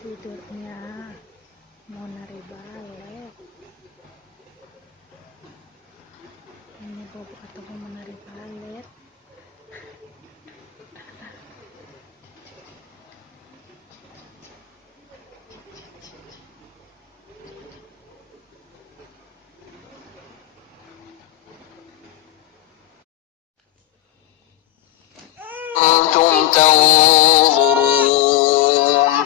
Tidurnya mau nari balet. Ini bobo atau mau menari balet. أنتم